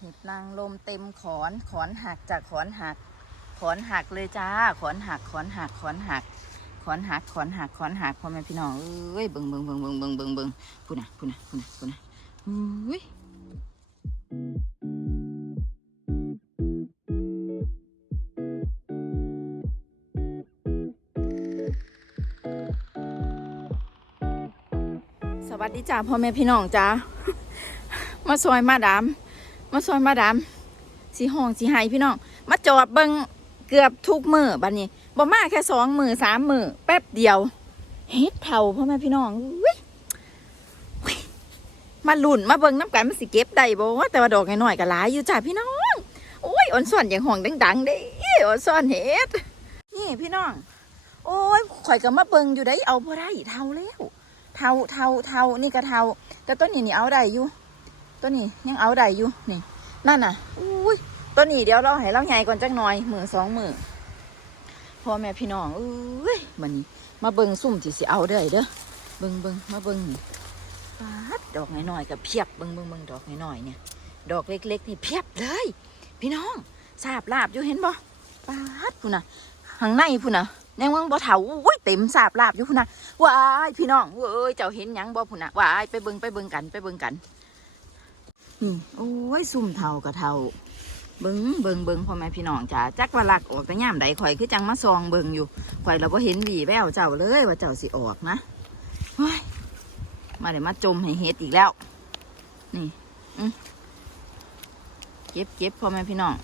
เห็ดนางลมเต็มขอนขอนหักจากขอนหัก ขอนหักเลยจ้า ขอนหักขอนหักขอนหัก ขอนหักขอนหักขอนหักพ่อแม่พี่น้องเอ้ยเบิ่งเบิ่งเบิ่งเบิ่งเบิ่งเบิ่งเบิ่งพูน่ะพูน่ะพูน่ะพูน่ะอุ้ยสวัสดีจ้าพ่อแม่พี่น้องจ้ามาซอยมาดาม มาซอยมาดามสีห้องสีไห้พี่น้อง มาจอดเบิ่งเกือบทุกมือบัดนี้บ่มาแค่สองมือสามมือแป๊บเดียวเฮ็ดเผาพ่อแม่พี่น้องมาหลุนมาเบิ่งน้ำกันมันสิเก็บได้บ่แต่ว่าดอกน้อยๆก็หลายอยู่จ้าพี่น้องโอ้ยอ่อนซ่อนอย่างห้องดังๆเด้อ่อนซ่อนเฮ็ดนี่พี่น้อง โอ้ยข่อยก็มาเบิ่งอยู่ได้เอาบ่ได้เท่าแล้วเท่าเท่าเท่านี่ก็เท่าแต่ต้นนี้นี่เอาได้อยู่ ต้นนี้ยังเอาได้อยู่นี่นั่นน่ะอุ้ยต้นนี้เดี๋ยวเราให้เราใหญ่ก่อนจักหน่อยมือสองมือพ่อแม่พี่น้องเอ้ยมันนี้ มาเบิงซุ่มสิสิเอาได้เด้อเบิงเบิงมาเบิงนี่ปาดดอกน้อยๆกับเพียบเบิงเบิงเบิงดอกน้อยๆเนี่ย ดอกเล็กๆนี่เพียบเลย พี่น้องทราบลาบอยู่เห็นบ่ปาดพุ่นน่ะข้างในพุ่นน่ะแนงวังบ่เถาอุ้ยเต็มทราบลาบอยู่พุ่นน่ะว้ายพี่น้องเว้ยเจ้าเห็นยังบ่พุ่นน่ะว้ายไปเบิงไปเบิงกันไปเบิงกัน นี่โอ้ยซุ่มเถากับเถาเบิงเบิงเบิงพ่อแม่พี่น้องจ้าจักว่าลักออกแต่ย่ามใดข่อยคือจังมาซองเบิงอยู่ข่อยเราก็เห็นหวีแววเจ้าเลยว่าเจ้าสิออกนะเฮ้ยมาเดี๋ยวมาจมให้เฮ็ดอีกแล้ว นี่อืเก็บเก็บพ่อแม่พี่น้อง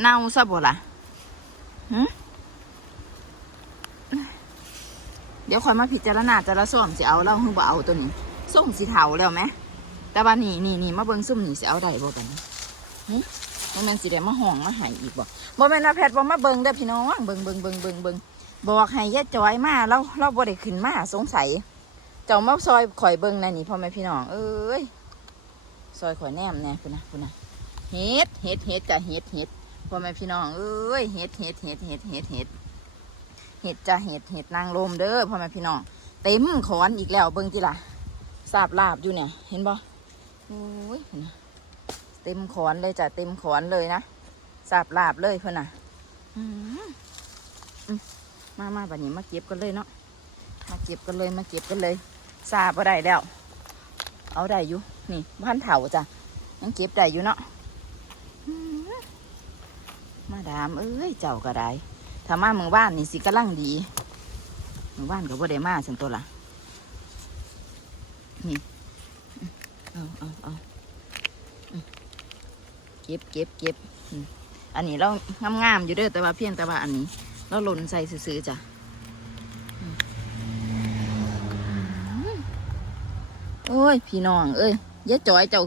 เน่าซะบ่ล่ะฮะเดี๋ยวข่อยมาพิจารณาจะละส้มสิเอาแล้วหรือบ่เอาตัวนี้ส้มสีเทาแล้วไหม แต่ว่านี่นี่นี่มาเบิ่งซุ่มนี่สิเอาได้บ่กันหึบ่แม่นสิได้มาห้องมาหายอีกบ่บ่แม่นว่าแพทย์บ่มาเบิ่งเด้อพี่น้องเบิ่งเบิ่งเบิ่งเบิ่งเบิ่งบอกให้ยายจอยมาเราเราบ่ได้ขึ้นมาสงสัยเจ้ามาซอยข่อยเบิ่งนั่นนี่พ่อแม่พี่น้อง เอ้ยซอยข่อยแนมแน่พุ่นนะพุ่นนะเฮ็ดเฮ็ดเฮ็ดจ้ะเฮ็ดเฮ็ดพ่อแม่พี่น้องเอ้ยเฮ็ดเฮ็ดเฮ็ดเฮ็ดเฮ็ดเฮ็ดเฮ็ดจ้ะเฮ็ดเฮ็ดนางลมเด้อพ่อแม่พี่น้องเต็มขอนอีกแล้วเบิ่งจิล่ะสาบลาบอยู่เนี่ย เห็นบ่ โอ้ยเต็มขอนเลยจ้ะเต็มขอนเลยนะสาบลาบเลยเพื่อนน่ะมอืมามาบัดนี้มาเก็บกันเลยเนาะมาเก็บกันเลยมาเก็บกันเลยสาบบ่ได้แล้ว เอาได้อยู่นี่บ้านเถาจ้ะยังเก็บได้อยู่เนาะมาดามเอ้ยเจ้าก็ได้ถ้ามาเมืองบ้านนี่สิกำลังดีเมืองบ้านก็บ่ได้มาสันตัวละนี่ เอาเอาเอาเก็บเก็บเก็บอันนี้เรางามๆอยู่เด้อแต่ว่าเพียงแต่ว่าอันนี้ เราหล่นใส่ซื้อจ้ะโอ้ย พี่น้อง เอ้ยยายจอยเจ้า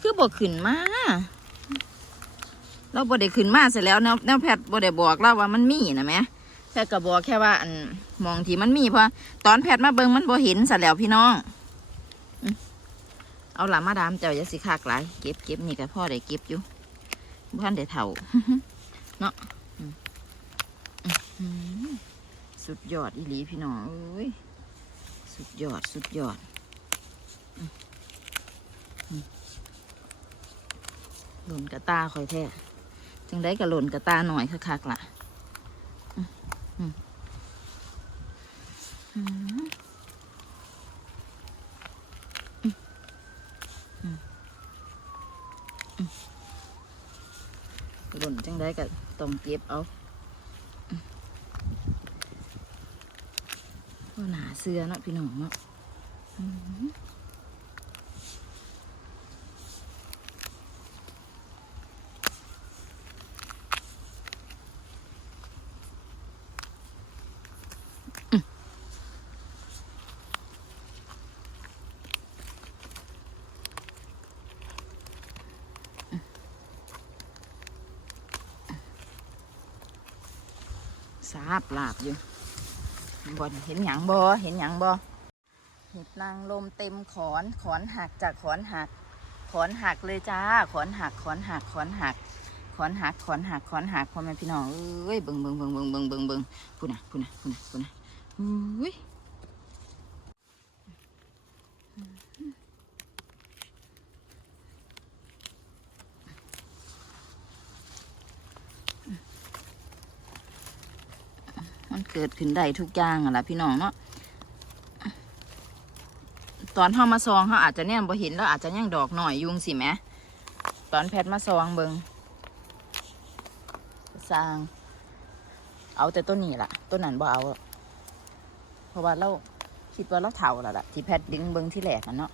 คือบอกขึ้นมาเราบ่ได้ขึ้นมาเสร็จแล้วแนวแนวแพทย์บ่ได้บอกเราว่ามันมีนะแม่แพทย์ก็บอกแค่ว่าอันมองที่มันมีเพราะตอนแพทย์มาเบิ่งมันบ่เห็นเสร็จแล้วพี่น้อง เอาละมาดามเจ้าอย่าสิคากหลายเก็บเก็บนี่ก็พ่อได้เก็บอยู่บ้านได้เท่าเนาะสุดยอดอีหลีพี่น้องเอ้ยสุดยอดสุดยอดหล่นกระตาคอยแท้จังได้กับหล่นกระตาหน่อยคักๆล่ะอืมอืมอืม หล่นจังได้ก็ต้องเก็บเอาหนาเสื้อเนาะพี่น้องเนาะ สาบลาบอยู่บอเห็นหยังบอเห็นหยังบอเห็ดนางลมเต็มขอนขอนหักจากขอนหัก ขอนหักเลยจ้า ขอนหักขอนหักขอนหัก ขอนหักขอนหักขอนหักพ่อแม่พี่น้องเอ้ยเบิ่งเบิ่งเบิ่งเบิ่งเบิ่งเบิ่งเบิ่งพูน่ะพูน่ะพูน่ะพูน่ะอุ้ย เกิดขึ้นได้ทุกอย่างอะล่ะพี่น้องเนาะตอนเฮามาซองเฮาอาจจะแน่บ่เห็นแล้วอาจจะยังดอกหน่อยยุงสิแมตอนแพทมาซองเบิงสร้าง เอาแต่ต้นนี้ล่ะต้นนั้นบ่เอาเพราะว่าเราคิดว่าเราเฒ่าแล้วล่ะที่แพทดึงเบิงที่แหลกนั่นเนาะ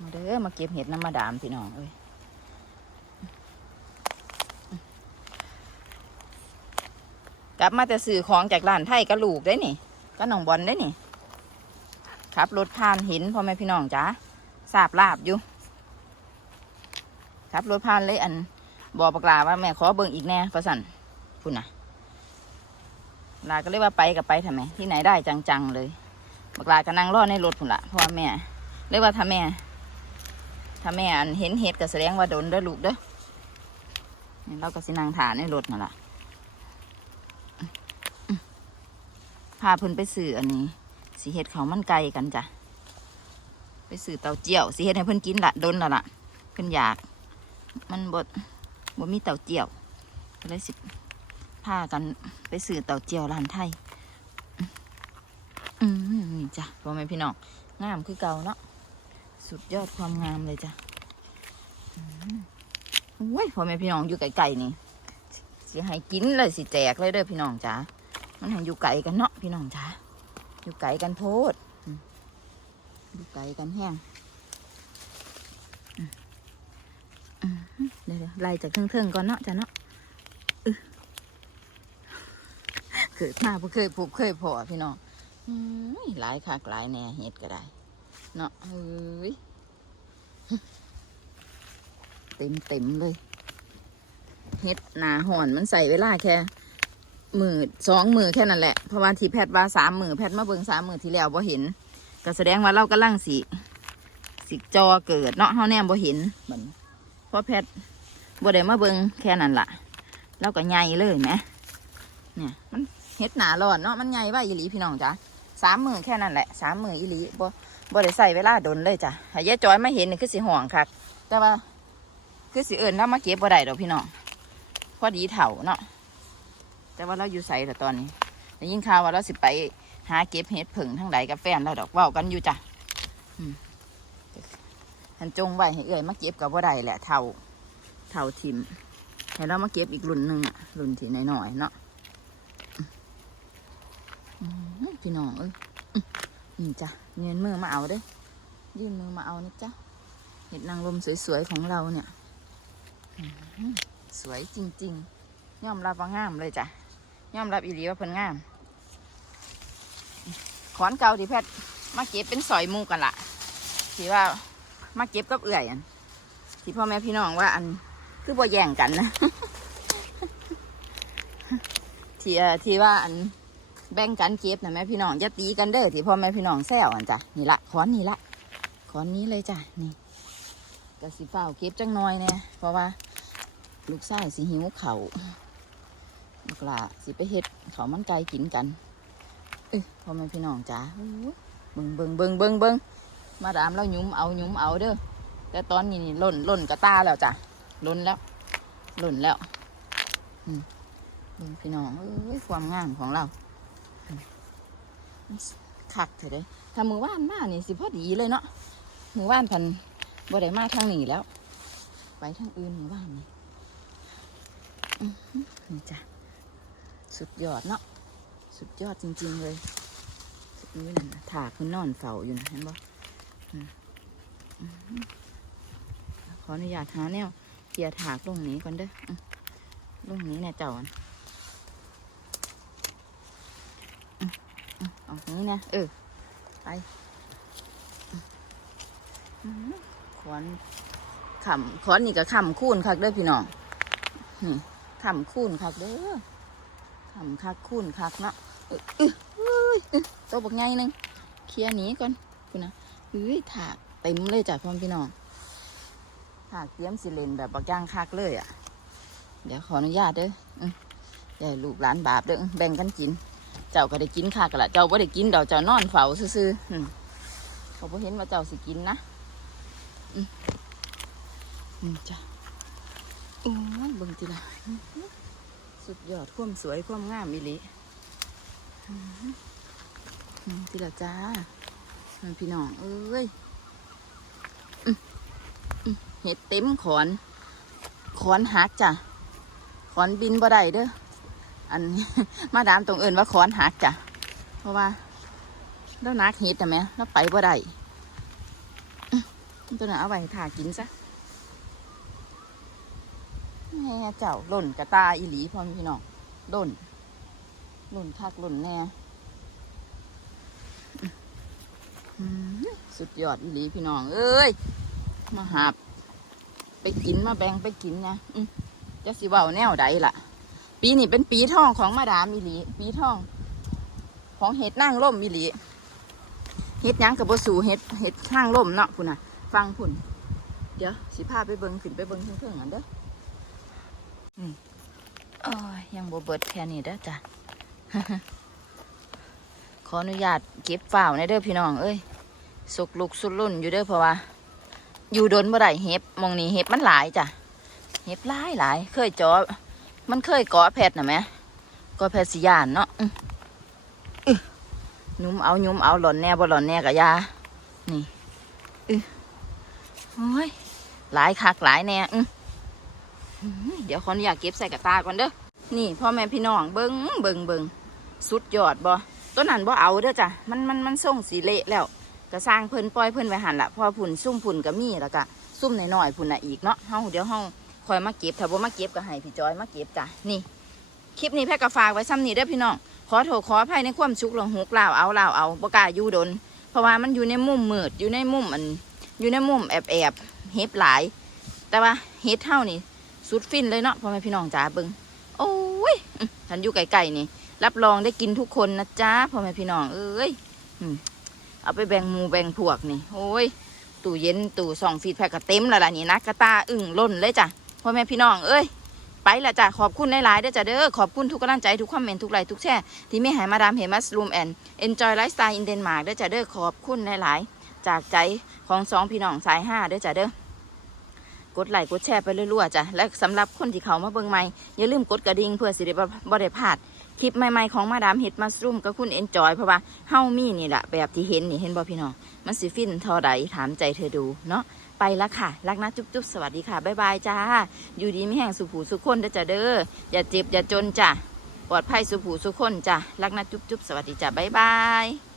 มาเด้อมาเก็บเห็ดน้ำมาดามพี่น้องเอ้ย กลับมาแต่ซื้อของจากร้านไทยก็ลูกได้นี่ก็น้องบอลได้นี่ขับรถผ่านห็นพ่อแม่พี่น้องจ้าสาบลาบอยู่ขับรถผ่านเลยอันบอปกลาว่าแม่ขอเบิ่งอีกแน่ประสันคุณน่ะลาก็เลยกว่าไปกับไปทำไมที่ไหนได้จังๆเลยปกลาก็นั่งรอในรถพุ่นละเพราะว่าแม่เลยกว่าถ้าแม่ถ้าแม่อันเห็นเห็ดก็แสดงว่าโดนเด้อลูกเด้อเราก็สินั่งถานในรถนั่นแหละาเพิ่นไปซื้ออันนี้สีเห็ดเขามันไก่กันจ้ะไปซื้อเต่าเจียวสีเห็ดให้เพิ่นกินละดนละละเพิ่นอยาก มันบดบ่มีเต่าเจียวก็เลยสิพากันไปซื้อเต่าเจียวร้านไทยอืมนี่จ้ะพ่อแม่พี่น้องงามคือเก่าเนาะสุดยอดความงามเลยจ้ะอืมโอ้ยพ่อแม่พี่น้องอยู่ไกลๆนี่สิให้กินเลยสิแจกเลยเด้อพี่น้องจ้า มันหันอยู่ไกลกันเนาะพี่น้องจ้าอยู่ไกลกันโพดอยู่ไกลกันแห้งเดี๋ยวไล่จากเทิงๆก่อนเนาะจ้ะเนาะเกิดมาบ่เคยพบเคยพอพี่น้องหลายคักหลายแน่เห็ดก็ได้ เนาะเฮ้ยเต็มเต็มเลยเห็ดหนาห่อนมันใส่เวลาแค่ มือสองมือแค่นั้นแหละ เพราะว่าที่แพทย์ว่าสามมือแพทย์มาเบิ่งสามมือที่แล้วบ่เห็น ก็แสดงว่าเรากำลังสิสิจอเกิดเนาะเฮาแน่บ่เห็นบัดเพราะแพทย์บ่ได้มาเบิ่งแค่นั้นล่ะ เราก็ใหญ่เลยแหมเนี่ยมันเฮ็ดหนาร้อนเนาะมันใหญ่ว่าอีหลีพี่น้องจ้ะสามมือแค่นั้นแหละสามมืออีหลีบ่บ่ได้ใส่เวลาดนเลยจ้ะถ้ายายจอยมาเห็นนี่คือสิห่วงคักแต่ว่าคือสิเอิญเรามาเก็บบ่ได้ดอกพี่น้องพอดีเถ่าเนาะ แต่ว่าเราอยู่ใส่แต่ตอนนี้ได้ยินข่าวว่าเราสิไปหาเก็บเห็ดผึ่งทั้งใดกับแฟนเราดอกว้ากันอยู่จ้ะหันจงไว้ให้เอื่อยมาเก็บกับว่าใดแหละเท่าเท่าทิมให้เรามาเก็บอีกรุ่นหนึ่งอะรุ่นที่น้อยๆเนาะพี่น้องเอ้ยอืมนี่จ้ะเงินมือมาเอาเด้อยื่นมือมาเอานะจ๊ะเห็ดนางรมสวยๆของเราเนี่ยสวยจริงๆยอมรับว่างามเลยจ้ะ ยอมรับอีหลีว่าเพิ่นงาม ขอนเก่าที่แพทย์มาเก็บเป็นสอยมูกันละที่ว่ามาเก็บกับเอื่อยอันที่พ่อแม่พี่น้องว่าอันคือบ่แย่งกันนะที่เอ่อที่ว่าอันแบ่งกันเก็บนะแม่พี่น้องจะตีกันเด้อที่พ่อแม่พี่น้องแซวอันจ้ะนี่ละขอนนี่ละขอนนี้เลยจ้ะนี่กระสิเฝ้าเก็บจังน้อยเนี่ยเพราะว่า ลูกชายสิหิวเขาว ลูกหลาสิไปเฮ็ดเขามันไก่กินกันเอ้ยพ่อแม่พี่น้องจ้าเบิ่งเบิ่งเบิ่งเบิ่งเบิ่งมาดามเราหยุ้มเอายุ้มเอาเด้อแต่ตอนนี้นี่ล่นล่นกระตาแล้วจ้ะล่นแล้วล่นแล้วเบิ่งพี่น้องเอ้ยความงามของเราอืมคักเถอะเด้ถ้ามือว่านมานี่สิพอดีเลยเนาะมือว่านพันบ่ได้มาทางนี้แล้ว ไปทางอื่นมือว่านนี่นี่จ้ะ สุดยอดเนาะสุดยอดจริง ๆ เลยนี้นั่นนะถากคุณนอนเฝ้าอยู่นะเห็นบ่อืมขออนุญาตหาแนวเกี่ยถากลงนี้ก่อนเด้อลงนี้เนี่ยเจ้าอันออกนี้นะเออไปขอนขำขอนนี่ก็ขำคูนคักเด้อพี่น้องขำคูนคักเด้อ ขำคักคูนคักเนาะเอ้ยเอ้ยเออ้ยตัวบักใหญ่หนึงเคลียร์หนีก่อนคุณนะเฮ้ยถากเต็มเลยจ้ะพ่อพี่น้องถากเตรียมสิเลนแบบบักย่างคักเลยอะ เดี๋ยวขออนุญาตเด้ออย่าลูกหลานบาปเด้อแบ่งกันกิน เจ้าก็ได้กินคักกันละเจ้าไ่ได้กินเดี๋ยวเจ้านอนเฝ้าซื่อๆอืมเขาบ่เห็นว่าเจ้าสิกินนะอืมอืมจ้ะโอ้ยเบิ่งทีละ สุดยอดความสวยความงามมิลิทีละจ้าพี่น้อง เอ้ยเห็ดเต็มขอน ขอนหักจ้ะ ขอนบินบ่ได้เด้อ อันมาดามตรงเอินว่าขอนหักจ้ะ เพราะว่าแล้วนักเห็ดแต่ไหมแล้วไปบ่ได้ตัวนั้นเอาไว้ถ่ากินซะ แม่เจ้าหล่นกระตาอีหลีพ่อม่พี่น้องหล่นหล่นทักหล่นแน่สุดยอดอีหลีพี่น้อง เอ้ย มาหาบไปกินมาแบงไปกินนะจะสิเว้าแนวใดล่ะ ปีนี้เป็นปีทองของมาดามอีหลี ปีทอง ของเห็ดนั่งร่มอีหลีเห็ดยังกับบสูเห็ดเห็ดข้างร่มเนาะพุ่นน่ะ ฟังพุ่นเดี๋ยวสิพาไปเบิงขึ้นไปเบิงเพื่อนๆกันเด้อ อืมโอ้ยยังบ่เบิดแค่นี้เด้อจ้ะ ขออนุญาตเก็บฝ่าวในอยเด้อพี่น้อง เอ้ย สุกลุกสุดรุ่นอยู่เด้อเพราะว่า อยู่ดนบ่ได้เห็บหมองนี้เห็บมันหลายจ้ะ เห็บหลายหลาย เคยเจอ มันเคยเกาะแพทย์นะแหม่เกาะแพทย์สิยานเนาะอื้ออื้อยุมเอายุมเอาหล่อนแน่บ่หล่อนแน่กะยา นี่ อื้อโอ้ย หลายคักหลายแน่อื้อหือ เดี๋ยวขออนุญาตเก็บใส่กระตาก่อนเด้อ นี่พ่อแม่พี่น้องเบิงเบิงเบิงสุดยอดบ่ต้นนั้นบ่เอาเด้อจ้ะ มันมันมันส่งสีเละแล้วก็สร้างเพิ่นปล่อยเพิ่นไว้หันละพอผุ่นซุ่มผุ่นก็มีแล้วก็ซุ่มหน้อยๆผุ่นน่ะอีกเนาะเฮาเดี๋ยวเฮาคอยมาเก็บถ้าบ่มาเก็บก็ให้พี่จอยมาเก็บจ้ะ นี่ คลิปนี้แพ่ก็ฝากไว้ซ้ำนี้เด้อพี่น้อง ขอโทษขออภัยในความชุกหลงหุกลาวเอาลาวเอาบ่กล้าอยู่ดน เพราะว่ามันอยู่ในมุมมืดอยู่ในมุมอันอยู่ในมุมแอบแอบเห็บหลาย แต่ว่าเห็ดเท่านี่ สุดฟินเลยเนาะพ่อแม่พี่น้องจ๋าเบิงโอ้ยฉันอยู่ไกลๆนี่ รับรองได้กินทุกคนนะจ๊ะพ่อแม่พี่น้องเอ้ยเอาไปแบ่งหมูแบ่งพวกนี่โอ้ยตู้เย็นตู้สองฟีดแพ็กก็เต็มแล้วล่ะนี่นะกระตาอึ่งล้นเลยจ้ะพ่อแม่พี่น้องเอ้ยไปละจ้ะขอบคุณหลายๆเด้อจ้ะเด้อขอบคุณทุกกำลังใจทุกคอมเมนต์ทุกไลค์ทุกแชร์ที่ไม่หายมาดามเฮมัสรูมแอนเอนจอยไลฟ์สไตล์อินเดนมาร์กเด้อจ้ะเด้อขอบคุณหลายๆจากใจของสองพี่น้องสายห้าเด้อจ้ะเด้อ กดไลค์กดแชร์ไปเรื่อยๆจ้ะและสำหรับคนที่เขามาเบิ่งใหม่อย่าลืมกดกระดิ่งเพื่อสิได้บ่บ่ได้พลาดคลิปใหม่ๆของมาดามเห็ดมัสรูมกับคุณเอนจอยเพราะว่าเฮามีนี่แหละแบบที่เห็นนี่เห็นบ่พี่น้องมันสิฟินท่าใดถามใจเธอดูเนาะไปละค่ะ รักนะจุ๊บจุ๊บสวัสดีค่ะ บ๊ายบายจ้า อยู่ดีไม่แห่งสุผูสุขคนเด้อจ้ะเด้อ อย่าเจ็บ อย่าจนจ้ะ ปลอดภัยสุผูสุขคนจ้ะ รักนะจุ๊บจุ๊บสวัสดีจ้ะบ๊ายบาย